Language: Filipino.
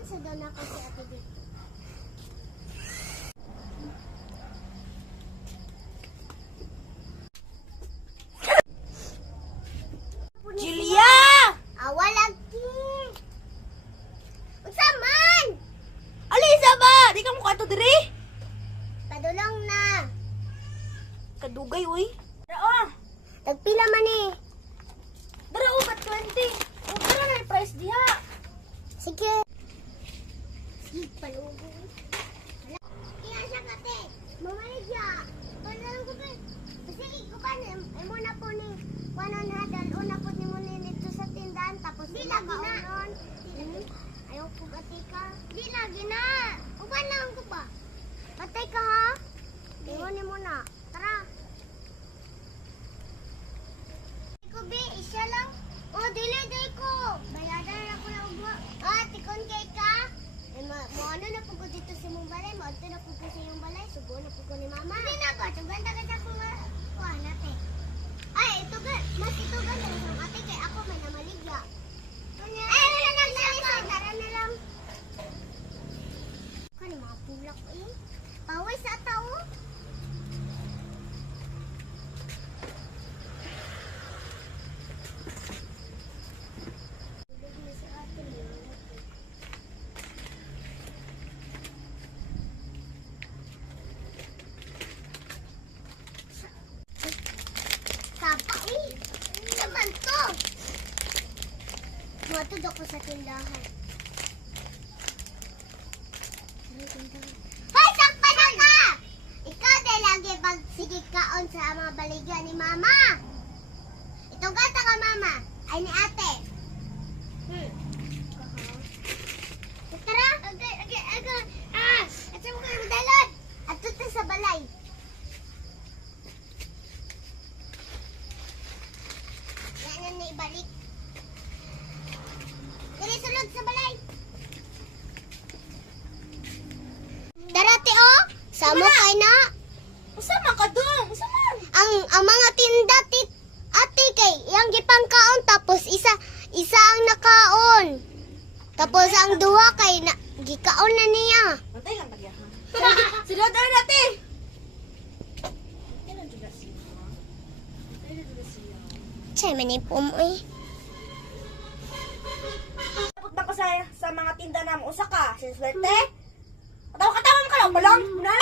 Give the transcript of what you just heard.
Unsa daw na ko si ate dito? Julia! Awalagi. Unsa man? Alisa ba? Di ka mukha to diri? Padulong na. Kadugay, uy. Dara, Tagpila man eh. Dara, ba't 20? Dara na yung price diha. Sige. Sige, palugo. Hala. Kaya siya kate. Mamaligya. Panalang ko ba? Sige, ko ba na po ni 100. Una po ni mo dito sa tindahan. Tapos di lagi na. Ayaw po batay ka. Di lagi na. Uban lang ko ba? Batay ka ha? Iwan mo na. Tara. Ko be, isa lang. Oh, dili ko. Bayadan ako na ugma. Ah, tikon kay ka. Mo ano na po ko dito sa mong balay. Mo ato na po ko sa iyong balay. Subo na po ko ni mama. Hindi na po. Tuganda ka sa kong kuha natin. Ay, ito ga. Mas ito ga na lang ate kay ako may namaligya. Ay, wala na lang. Tara na lang. Kani mga pulak eh. Paway sa tao. Sapa eh. Naman to. Matod ako sa tindahan. Hoy, sakpa na ka! Ikaw din lagi pagsigig kaon sa mga baligyan ni mama. Ito gata ka mama. Ay ni ate. Tara. Okay. At sa mga madalot. At ito sa balay. Yan na ibalik. Dali sulod sa balay. Darati oh. Samo kay na. Usa man ka dong? Usa man? Ang mga tinda ate kay yang gipang kaon tapos isa ang nakaon. Tapos ang duha kay na gikaon na niya. Antay lang bagya ha. Sila dara natin. Kailan juga siya? Kailan juga siya? Chay manipom eh. Tapos na ko sa mga tinda na usa ka. Sinswerte. Katawa-katawa ka lang. Balang. Muna